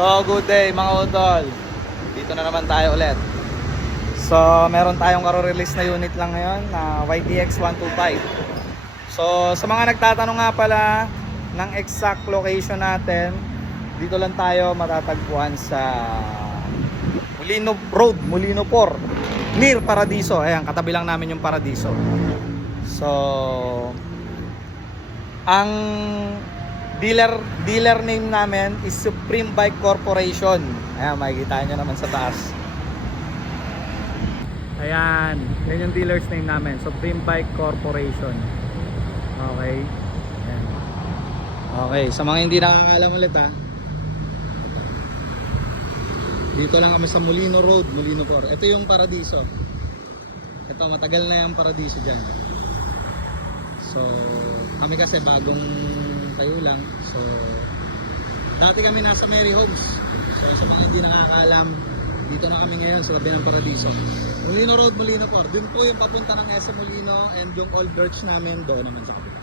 So, good day mga utol. Dito na naman tayo ulit. So, meron tayong karo-release na unit lang ngayon na YTX 125. So, sa mga nagtatanong nga pala ng exact location natin, dito lang tayo matatagpuan sa Molino Road, Molino Por, near Paradiso. Ayan, katabi lang namin yung Paradiso. So, ang dealer name namin is Supreme Bike Corporation. Ayan, makikita nyo naman sa taas. Ayan, yan yung dealer's name namin, Supreme Bike Corporation. Okay. Ayan. Okay, sa mga hindi nakakaalam ulit ha, dito lang kami sa Molino Road, Molino Por. Ito yung Paradiso. Ito, matagal na yung Paradiso dyan. So, kami kasi bagong tayo lang. So, dati kami nasa Mary Homes. So, sa mga hindi nakakaalam, dito na kami ngayon sa tabi ng Paradiso. Molino Road, Molino Por. Doon po yung papunta ng SM Molino, and yung old church namin doon naman sa kapila.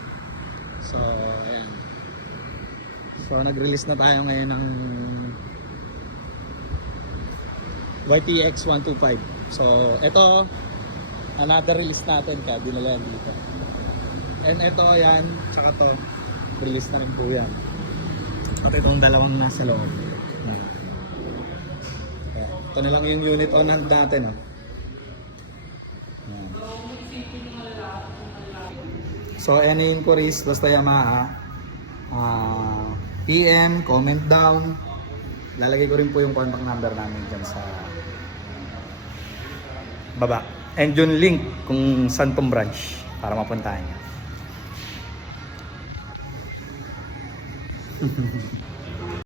So, ayan. So, nag-release na tayo ngayon ng YTX 125. So, ito another release natin kaya dinala yan dito. And ito, yan, tsaka to, release na rin po yan. At itong dalawang nasa loob. Ito na lang yung unit on hand natin. So, any inquiries, basta Yamaha, PM, comment down. Lalagay ko rin po yung contact number namin dyan sa baba. And yung link kung saan tong branch para mapuntahan niya.